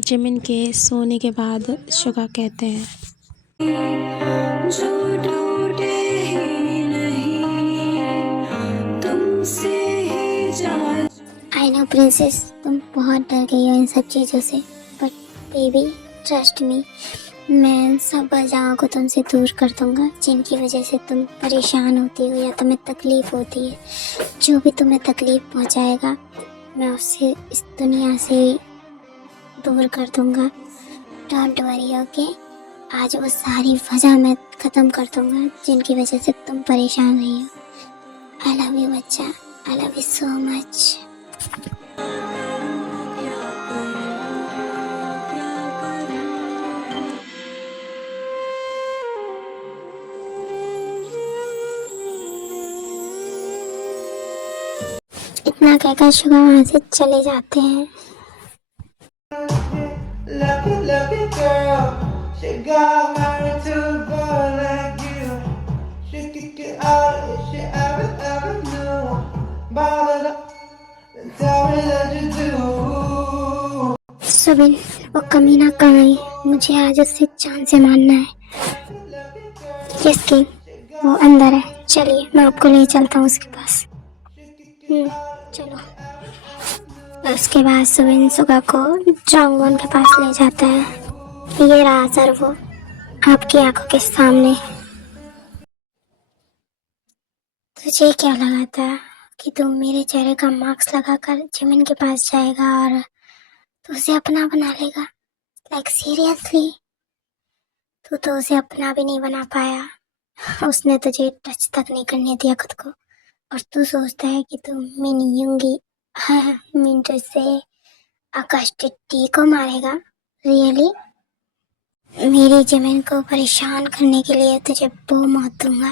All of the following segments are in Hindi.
जिमिन के सोने के बाद शुगा कहते हैं, जो टूटे ही नहीं तुमसे ही जा। आई नो प्रिंसेस, तुम बहुत डर गई हो इन सब चीज़ों से, बट बेबी ट्रस्ट मी, मैं सब वजहों को तुमसे दूर कर दूंगा जिनकी वजह से तुम परेशान होती हो या तुम्हें तकलीफ़ होती है। जो भी तुम्हें तकलीफ़ पहुंचाएगा मैं उससे इस दुनिया से दूर कर दूंगा। Don't worry, okay. आज वो सारी वजह मैं ख़त्म कर दूंगा जिनकी वजह से तुम परेशान रही हो। आई लव यू बच्चा, आई लव यू सो मच। इतना कहकर शुगा वहाँ से चले जाते हैं। Lucky girl, she got married to a boy like you. She could get out if she ever knew. Ball it up and tell me that you do. Subin, वो कमीना कहाँ है? मुझे आज उससे जान से मारना है। यस किंग, वो अंदर है। चलिए मैं आपको ले चलता हूँ उसके पास। चलो। उसके बाद सुबिन सुगा को जॉन्गवॉन के पास ले जाता है। ये रहा सर वो आपकी आंखों के सामने। तुझे क्या लगा था कि तुम मेरे चेहरे का मास्क लगाकर जिमिन के पास जाएगा और तू उसे अपना बना लेगा? Like seriously? तू तो उसे अपना भी नहीं बना पाया। उसने तुझे टच तक नहीं करने दिया खुद को, और तू सोचता है कि तुम मिनी युंगी मिंटू से आकाश टिट्टी को मारेगा? रियली? मेरी जिमिन को परेशान करने के लिए तुझे वो मौत दूंगा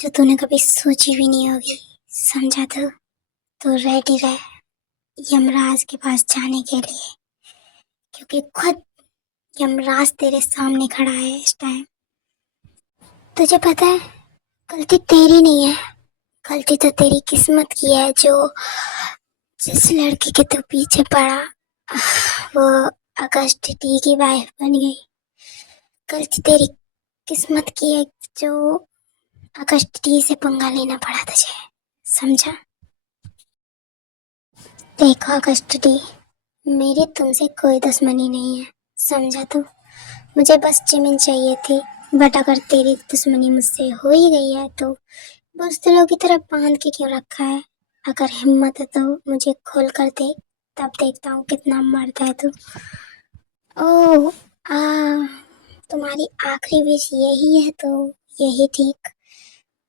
जो तूने कभी सोची भी नहीं होगी। समझा? तो रेडी रह यमराज के पास जाने के लिए, क्योंकि खुद यमराज तेरे सामने खड़ा है इस टाइम। तुझे पता है गलती तेरी नहीं है, गलती तो तेरी किस्मत की है। जो जिस लड़की के तू पीछे पड़ा वो आकाश टिटी की वाइफ बन गई। गलती तेरी किस्मत की है जो आकाश टिटी से पंगा लेना पड़ा तुझे। समझा? देखो आकाश टिटी, मेरी तुमसे कोई दुश्मनी नहीं है, समझा? तो मुझे बस जिमिन चाहिए थी, बट अगर तेरी दुश्मनी मुझसे हो ही गई है तो बुज़दिलों की तरह बांध के क्यों रखा है? अगर हिम्मत है तो मुझे खोल कर दे, तब देखता हूँ कितना मरता है तू। ओह तुम्हारी आखिरी विश यही है तो यही ठीक।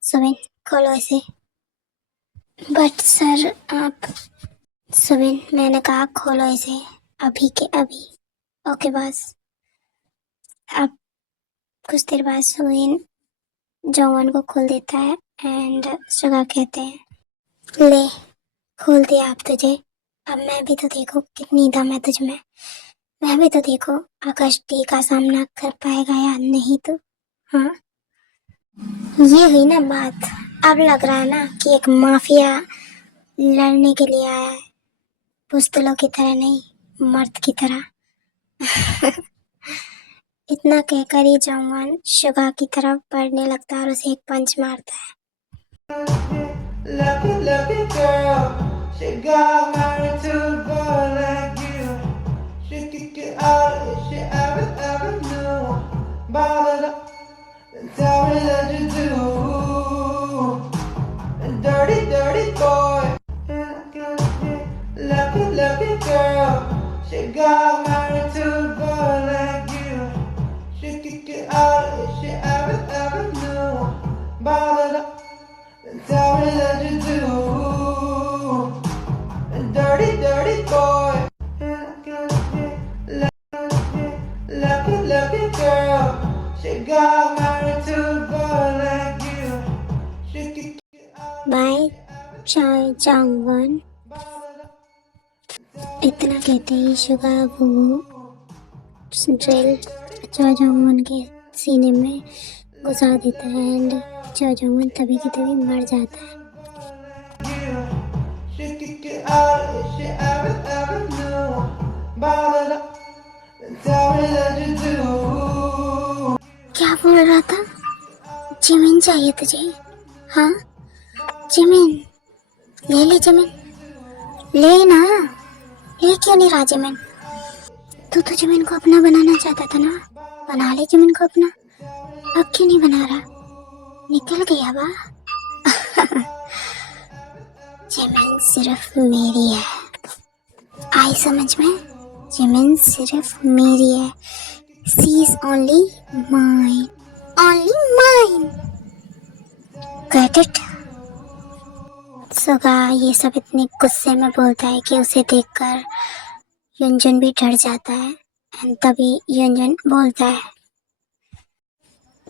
सुबिन, खोलो इसे। बट सर आप। सुबिन, मैंने कहा खोलो इसे अभी के अभी। ओके बस। अब कुछ देर बाद सुबिन जॉन को खोल देता है एंड शुगा कहते हैं, ले खोल दिया आप तुझे। अब मैं भी तो देखो कितनी दम है तुझ में। मैं भी तो देखो आकाश टी का सामना कर पाएगा या नहीं। तो हाँ, ये हुई ना बात। अब लग रहा है ना कि एक माफिया लड़ने के लिए आया है, पुस्तलों की तरह नहीं, मर्द की तरह। इतना कहकर ही जॉन शुगा की तरफ बढ़ने लगता है और उसे एक पंच मारता है। Lucky girl, she got married to a boy like you. She could get out if she ever knew. Ball it up and tell me that you do. And dirty boy. Lucky girl, she got married to a boy like you. She could get out if she ever knew. Ball it up and tell me that you do. And dirty boy. Lucky girl, she got married to a boy like you. She could get out. Bye John. इतना कहते ही शुगा वो ड्रिल जॉन के सीने में घुसा देता है एंड जॉन तभी की तभी मर जाता है। She could get out if she ever knew. Ball it up tell me that you do. क्या बोल रहा था? जमीन चाहिए तुझे? हाँ, जमीन ले ले, जमीन ले ना। ले क्यों नहीं रहा जमीन? तू तो जमीन को अपना बनाना चाहता था ना, बना ले जमीन को अपना। अब क्यों नहीं बना रहा? निकल गया बा। जमीन सिर्फ मेरी है, आई समझ में? जमीन सिर्फ मेरी है। She is only mine, only mine. Get it? सुगा ये सब इतने गुस्से में बोलता है कि उसे देखकर युनजुन भी डर जाता है। एंड तभी युनजुन बोलता है,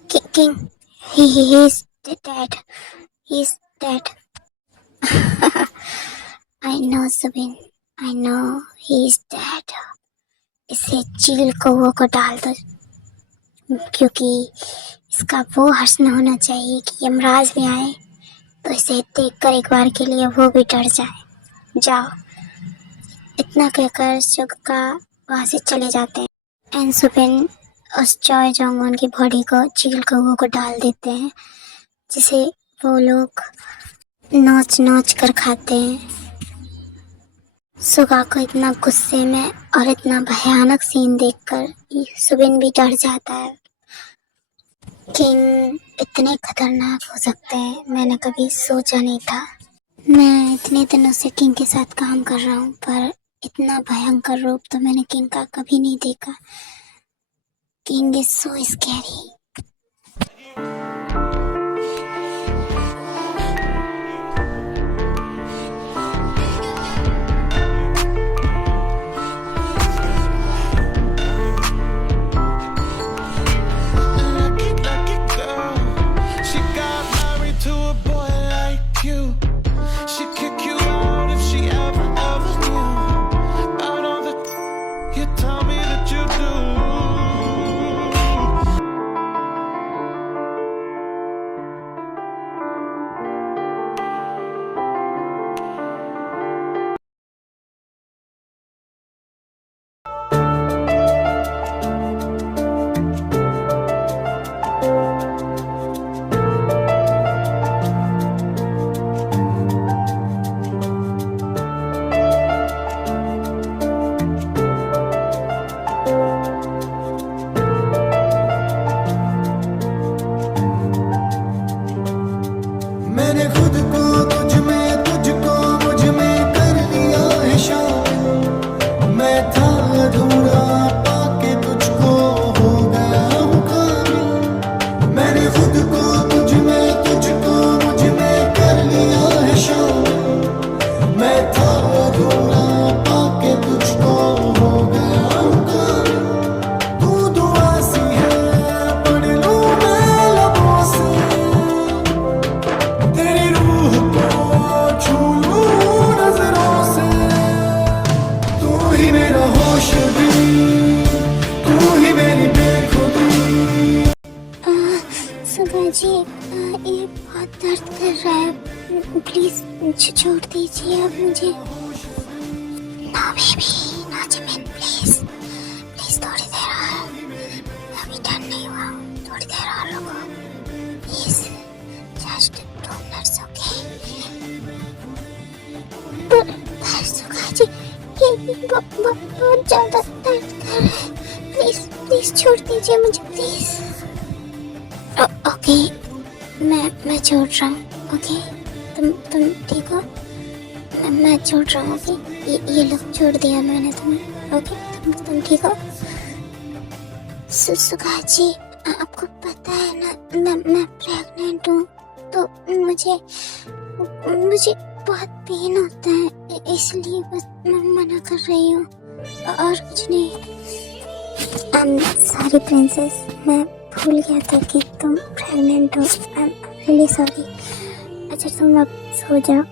king, he is dead, he is dead. I know Subin, I know he is dead. इसे चील कौवों को डाल दो, क्योंकि इसका वो हर्ष न होना चाहिए कि यमराज भी आए तो इसे देखकर एक बार के लिए वो भी डर जाए। जाओ। इतना कहकर सुगा वहाँ से चले जाते हैं। एंड सुबिन उस चॉय जोंगुन की बॉडी को चील कौवों को डाल देते हैं, जिसे वो लोग नोच नोच कर खाते हैं। सुगा को इतना गुस्से में और इतना भयानक सीन देखकर सुबिन भी डर जाता है। किंग इतने खतरनाक हो सकते हैं, मैंने कभी सोचा नहीं था। मैं इतने दिनों से किंग के साथ काम कर रहा हूँ, पर इतना भयंकर रूप तो मैंने किंग का कभी नहीं देखा। King is so scary. मैंने खुद को तुझ में, तुझको मुझ में कर लिया है शामिल। मैं था अधूरा पाके तुझको हो गया हूँ काबिल। मैंने खुद को तुझ में, तुझको मुझ में कर लिया है शामिल। मैं था अधूरा पाके तुझको हो गया हूँ काबिल। तू दुआ सी है पढ़ लूँ मैं लबों से, तेरी रूह को छू लूं नजरों से। तू ही मेरा होश भी, तू ही मेरी बेखुदी। सुगा जी, ये बहुत दर्द कर रहा है, प्लीज छोड़ दीजिए अब मुझे। ना बेबी, ना जमीन, प्लीज प्लीज थोड़ी देर और, अभी डर नहीं हुआ, थोड़ी देर और रुको प्लीज, जस्ट 2 minutes, ओके? सुगा जी, ये बहुत ज्यादा दर्द कर रहा है, प्लीज प्लीज छोड़ दीजिए मुझे, प्लीज। ओके, मैं छोड़ रहा हूँ, ओके? तुम ठीक हो? मैं छोड़ रहा हूँ, ओके? ये लो, छोड़ दिया मैंने तुम्हें, ओके? तुम ठीक हो? सुगा जी, आपको पता है ना मैं प्रेग्नेंट हूँ, तो मुझे बहुत पेन होता है, इसलिए बस मैं मना कर रही हूँ, और कुछ नहीं। सॉरी प्रिंसेस, मैं भूल गया था कि तुम प्रेग्नेंट हो। I am really sorry. अच्छा, तुम अब सो जाओ,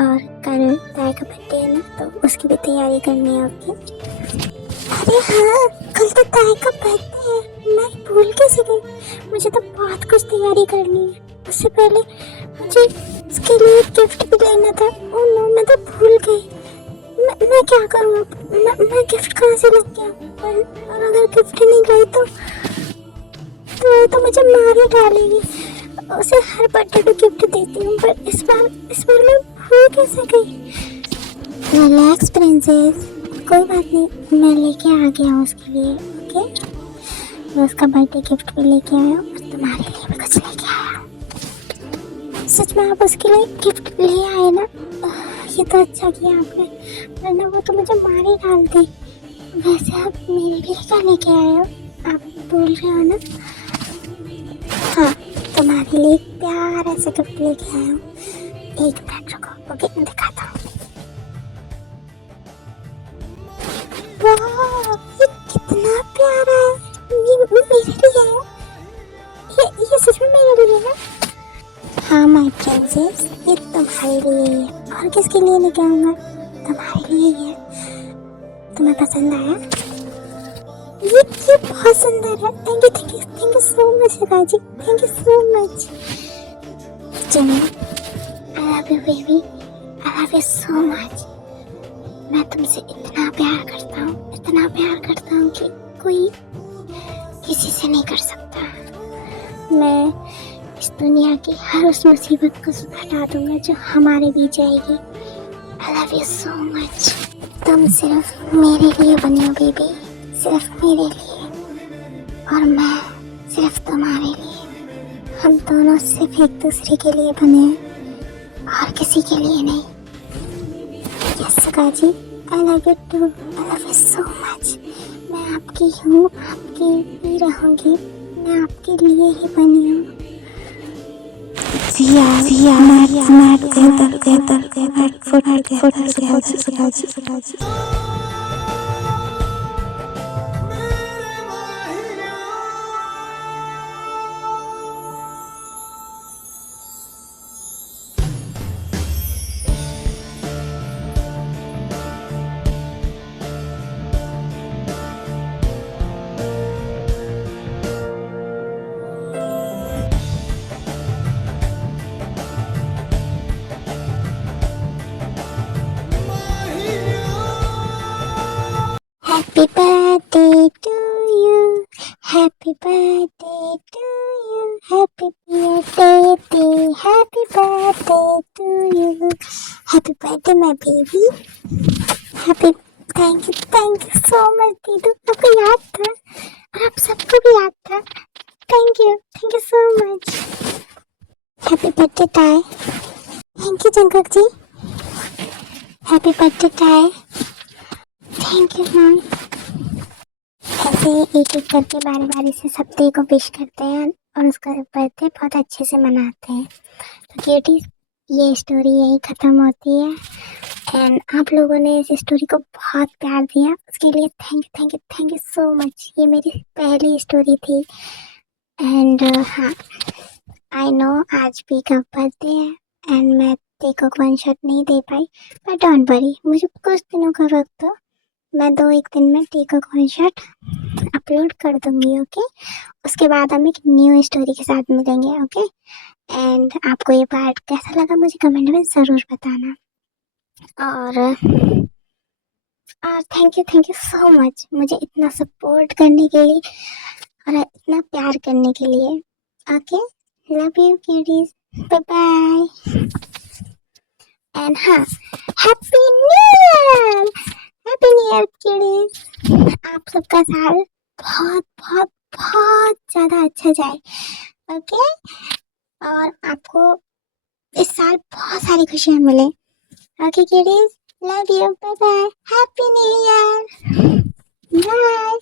और कल ताई का बर्थडे है ना, तो उसकी भी तैयारी करनी है, ओके? अरे हाँ, कल तो ताई का बर्थडे है, मैं भूल कैसे गई? मुझे तो बहुत कुछ तैयारी करनी है। उससे पहले मुझे उसके लिए गिफ्ट भी लेना था। ओह नो, मैं तो भूल गई। मैं क्या करूँ अब? मैं गिफ्ट कहाँ से लग गया? और अगर गिफ्ट नहीं गई तो मुझे मार ही डालेगी। उसे हर बर्थडे पे गिफ्ट देती हूँ, पर इस बार मैं भूल कैसे गई? रिलैक्स प्रिंसेस, कोई बात नहीं, मैं लेके आ गया हूँ उसके लिए। ओके, मैं उसका बर्थडे गिफ्ट भी लेके आया हूँ और तुम्हारे लिए भी कुछ लेके आया हूँ। सच में आप उसके लिए गिफ्ट ले आए ना? ये तो अच्छा किया आपने, वरना वो तो मुझे मार ही डालती। वैसे आप मेरे लिए क्या लेके आए हो? आप बोल रहे हो ना? हाँ, तुम्हारे लिए एक प्यारा सा गिफ्ट लेके आया हूँ। एक मिनट रुको, ओके, मैं दिखाता हूँ। वाह, ये कितना प्यारा है। ये मेरे लिए है। ये सच में मेरे लिए है। हाँ माय प्रिंसेस, ये तुम्हारे लिए है। और किसके लिए लेके आऊँगा? तुम्हारे लिए ही है। तुम्हें पसंद आया? ये बहुत सुंदर है। थैंक यू सो मच राजी, thank you so much. Jimmy, I love you baby, I love you so much. मैं तुमसे इतना प्यार करता हूँ कि कोई किसी से नहीं कर सकता। मैं इस दुनिया की हर उस मुसीबत को हटा दूंगा जो हमारे बीच आएगी। आई लव यू सो मच। तुम सिर्फ मेरे लिए बनी हो बेबी, सिर्फ मेरे लिए, और मैं सिर्फ तुम्हारे लिए। हम दोनों सिर्फ एक दूसरे के लिए बने हैं और किसी के लिए नहीं। Yes Suga ji, I love you too, I love you so much. मैं आपकी हूँ, आपकी ही रहूँगी, मैं आपके लिए ही बनी हूँ। Happy birthday to you, happy birthday to you, happy birthday, happy birthday to you, happy birthday my baby, happy, thank you so much दीदू, आपको याद था और आप सबको भी याद था, thank you so much, happy birthday Ty, thank you Jungkook ji, happy birthday Ty, thank you ma'am. ऐसे एक एक करके बारी बारी से सब डे को विश करते हैं और उसका बर्थडे बहुत अच्छे से मनाते हैं। तो क्यूटीज, ये स्टोरी यहीं ख़त्म होती है एंड आप लोगों ने इस स्टोरी को बहुत प्यार दिया, उसके लिए थैंक यू सो मच। ये मेरी पहली स्टोरी थी एंड हाँ, आई नो आज भी का बर्थडे है एंड मैं देखो वन शॉट नहीं दे पाई, पर डोंट वरी, मुझे कुछ दिनों का वक्त दो, मैं 2-1 दिन में टेक वन शॉट अपलोड कर दूंगी। ओके, उसके बाद हम एक न्यू स्टोरी के साथ मिलेंगे। ओके, एंड आपको ये पार्ट कैसा लगा मुझे कमेंट में ज़रूर बताना। और थैंक यू सो मच मुझे इतना सपोर्ट करने के लिए और इतना प्यार करने के लिए। Okay, love you cuties, bye bye and हाँ, हैप्पी न्यू ईयर किडीज। आप सबका साल बहुत ज़्यादा अच्छा जाए। ओके, और आपको इस साल बहुत सारी खुशियाँ मिले। Okay kiddies, love you, bye bye, happy new year, bye.